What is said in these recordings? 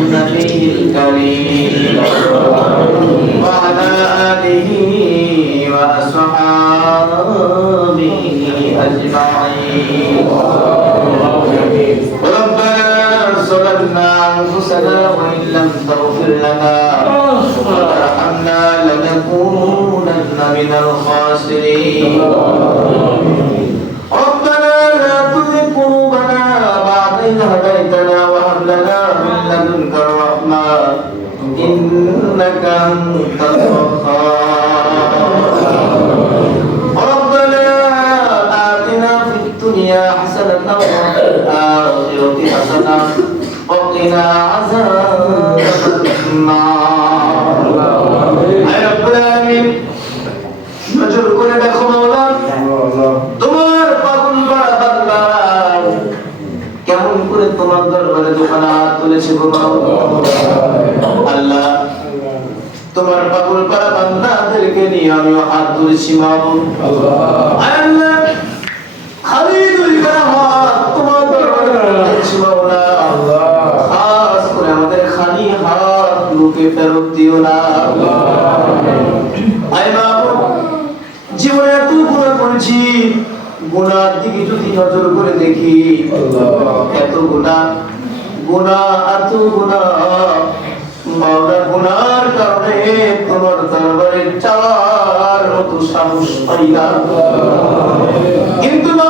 النبي الكريم وعلى آله وأصحابه أجمعين. ربنا ظلمنا أنفسنا وإن لم تغفر لنا وترحمنا لنكونن من الخاسرين إنك أنت الوهاب ربنا آتنا في الدنيا حسنة وفي الآخرة حسنة وقنا عذاب النار أي رب العالمين নজর করে দেখো মাওলা তোমার পাগল বাড়া বান্দা কেমন করে তোমার দরবারে দোকানে হাত তুলেছে গো মাওলা বান্দাদেরকে নিয়ে আমিও হাত তুলেছি মাবুদ আল্লাহ। খালি দুই করা হাত তোমার দরবারে তুলেছি মাওলা খাস করে আমাদের খালি হাত লোকে ফেরত দিও না। আয় মাবুদ জীবনে এত গুণা করেছি গুণার দিকে যদি নজর করে দেখি এত গুণা গুণা এত গুণা। মাওলা গুনার কারণে তোমার দরবারে চালার মতো সাহস পাই না কিন্তু বাবা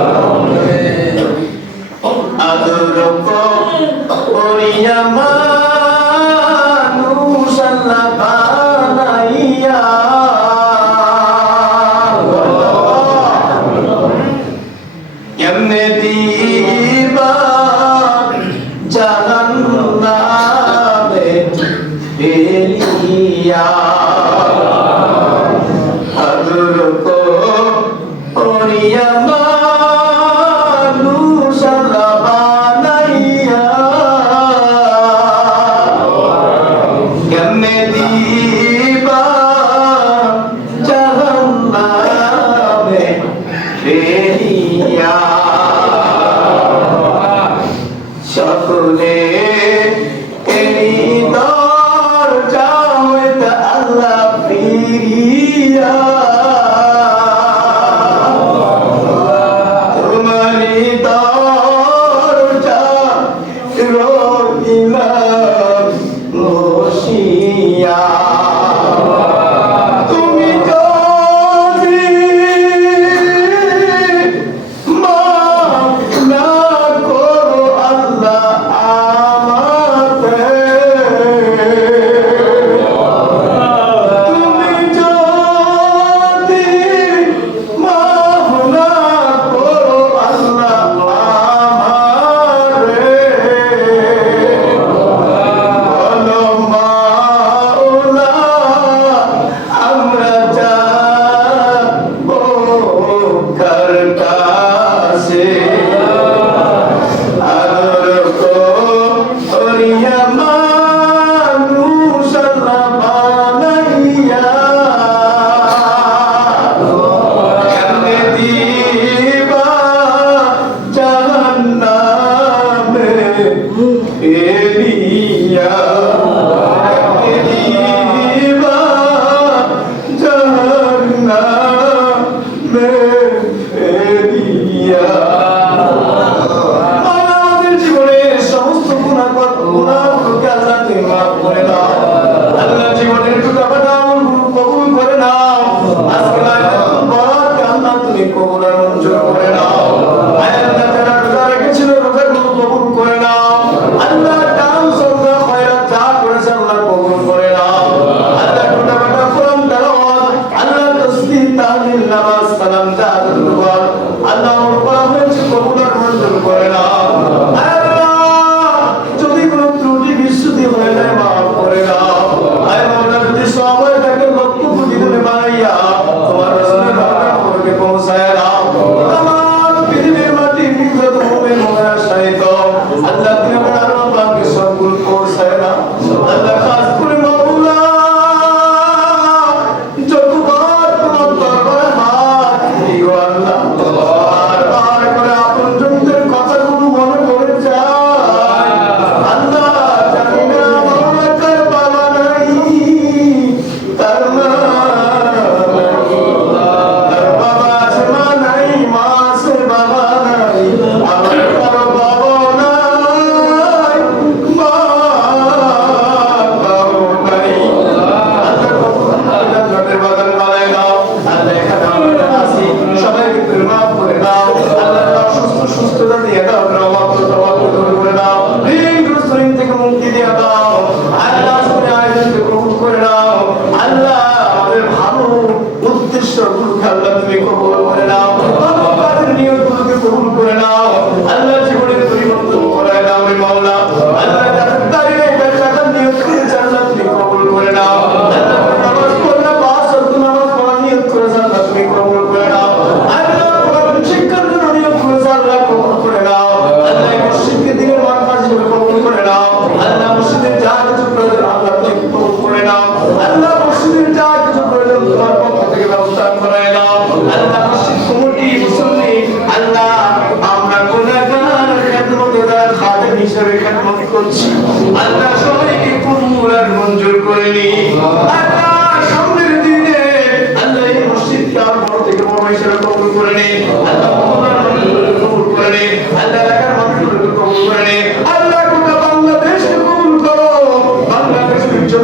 পৌঁছায়া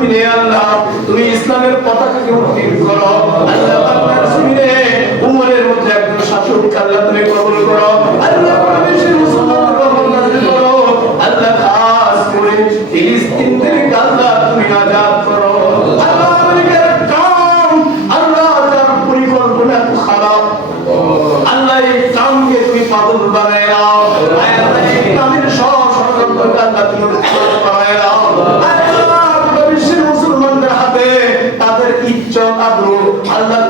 জমিনে আল্লাহ তুমি ইসলামের পতাকাকে উত্তীর্ণ আল্লাহ